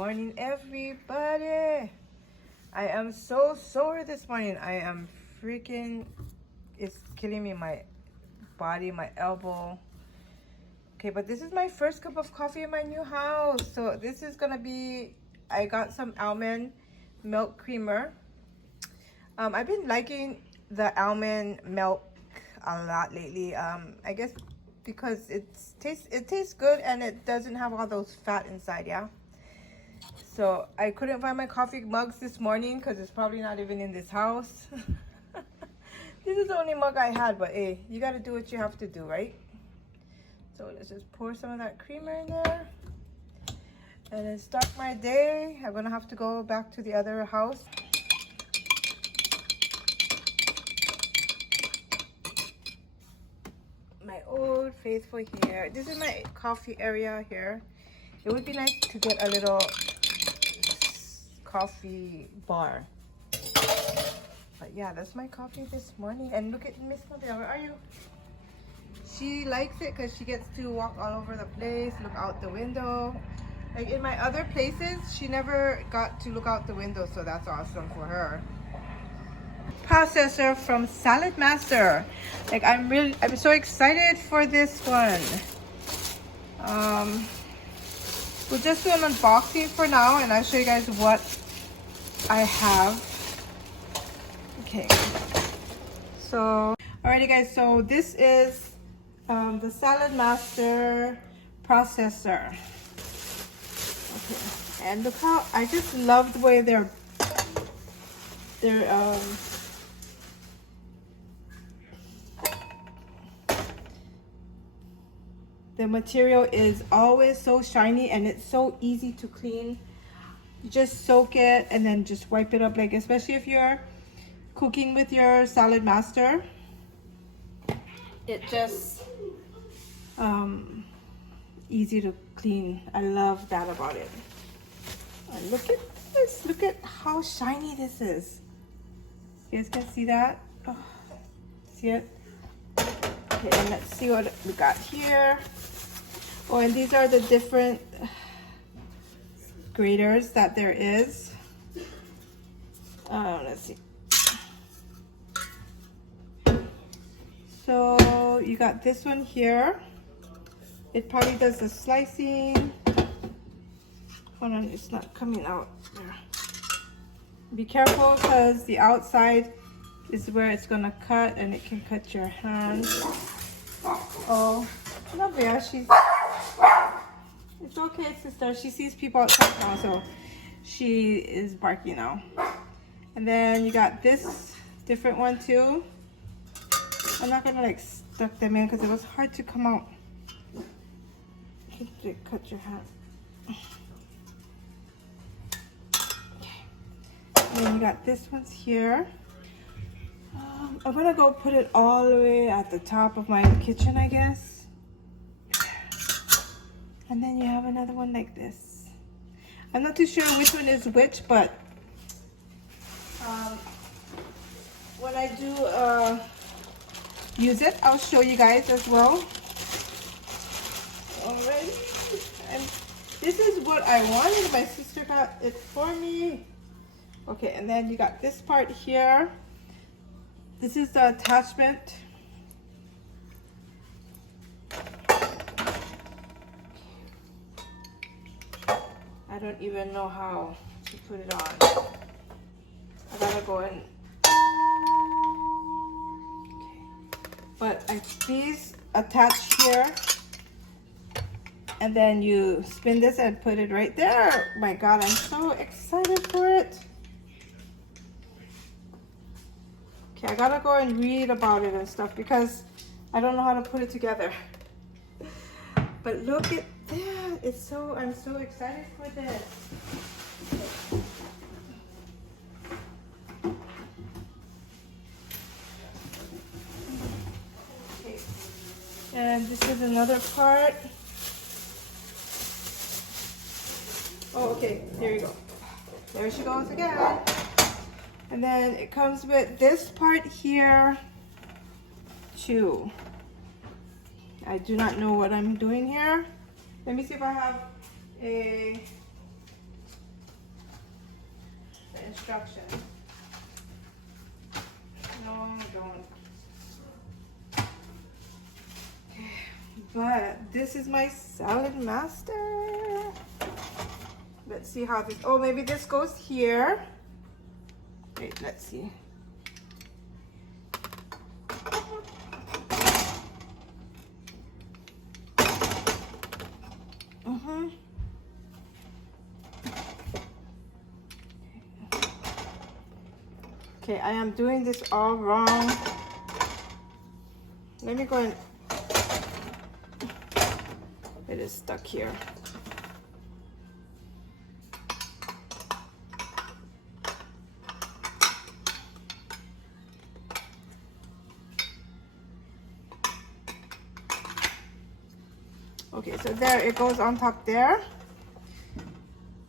morning, everybody. I am so sore this morning. I am freaking, it's killing me, my body, my elbow. Okay, but this is my first cup of coffee in my new house. So this is gonna be, I got some almond milk creamer. I've been liking the almond milk a lot lately. I guess because it tastes good and it doesn't have all those fat inside, yeah? So I couldn't find my coffee mugs this morning because it's probably not even in this house. This is the only mug I had, but hey, you gotta do what you have to do, right? So let's just pour some of that creamer in there and then start my day. I'm gonna have to go back to the other house. My old faithful here. This is my coffee area here. It would be nice to get a little coffee bar. But yeah, that's my coffee this morning. And look at Miss Mabel, where are you? She likes it because she gets to walk all over the place, look out the window. Like in my other places, she never got to look out the window, so that's awesome for her. Processor from Saladmaster. Like I'm so excited for this one. We'll just do an unboxing for now and I'll show you guys what I have. Okay, so alrighty guys, so this is the Saladmaster processor. Okay, and look how I just love the way they're the material is always so shiny and it's so easy to clean. You just soak it and then just wipe it up, like especially if you're cooking with your Saladmaster. It just easy to clean. I love that about it. And look at this, look at how shiny this is. You guys can see that? Oh, see it? Okay, and let's see what we got here. Oh, and these are the different graders that there is. Let's see. So you got this one here. It probably does the slicing. Hold on, it's not coming out there. Be careful because the outside is where it's gonna cut and it can cut your hand. Oh, not bad. It's okay, sister. She sees people outside now, so she is barking now. And then you got this different one too. I'm not gonna like stuck them in because it was hard to come out. Cut your hand. Okay. And then you got this one's here. I'm gonna go put it all the way at the top of my kitchen, I guess. And then you have another one like this. I'm not too sure which one is which, but when I do use it, I'll show you guys as well. Alright, and this is what I wanted. My sister got it for me. Okay, and then you got this part here. This is the attachment. I don't even know how to put it on. I gotta go in. Okay. But these attach here. And then you spin this and put it right there. Oh my God, I'm so excited for it. Okay, I gotta go and read about it and stuff because I don't know how to put it together. But look at that. I'm so excited for this. Okay. And this is another part. Oh, okay, there you go. There she goes again. And then it comes with this part here too. I do not know what I'm doing here. Let me see if I have a the instructions. No, don't. Okay. But this is my Saladmaster. Let's see how this, oh, maybe this goes here. Wait, let's see. Okay, I am doing this all wrong. Let me go and, it is stuck here. Okay, so there it goes on top there.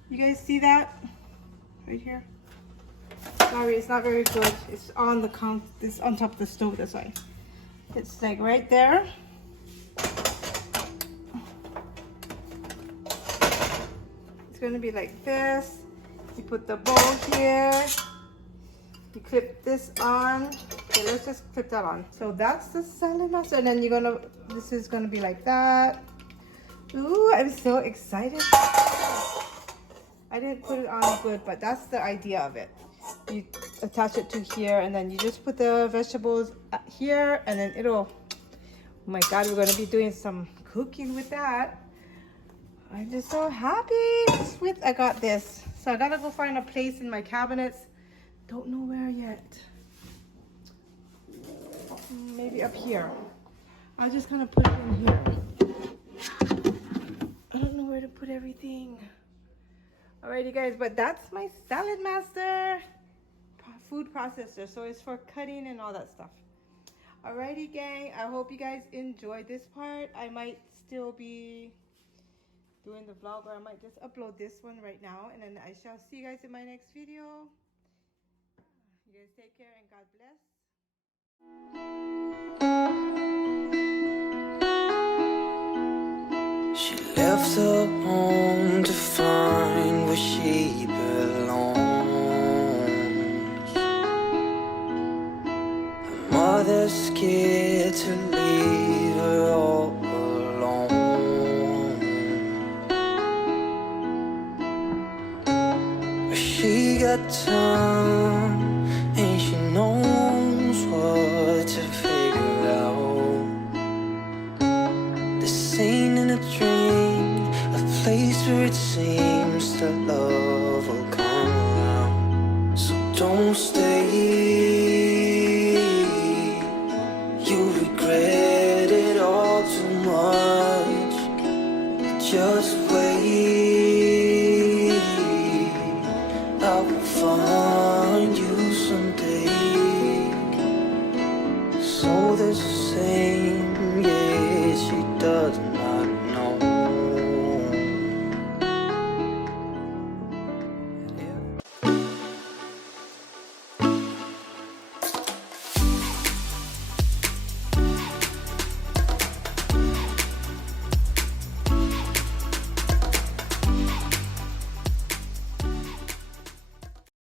You guys see that? Right here. Sorry, it's not very good. It's on the it's on top of the stove, that's why. It's like right there. It's gonna be like this. You put the bowl here. You clip this on. Okay, let's just clip that on. So that's the Saladmaster, and then this is gonna be like that. Ooh, I'm so excited. I didn't put it on good, but that's the idea of it. You attach it to here, and then you just put the vegetables here, and then it'll, oh my God, we're gonna be doing some cooking with that. I'm just so happy I got this. So I gotta go find a place in my cabinets. Don't know where yet. Maybe up here. I'm just gonna put it in here. I don't know where to put everything. Alrighty guys, but that's my Saladmaster food processor. So it's for cutting and all that stuff. Alrighty gang, I hope you guys enjoyed this part. I might still be doing the vlog, or I might just upload this one right now, and then I shall see you guys in my next video. You guys take care and God bless. She left her home to find where she belongs. Her mother's scared to leave her all alone. But she got time, and she knows what to figure out. This ain't in a dream, a place where it seems that love will come around. So don't stay, you regret it all too much. Just wait.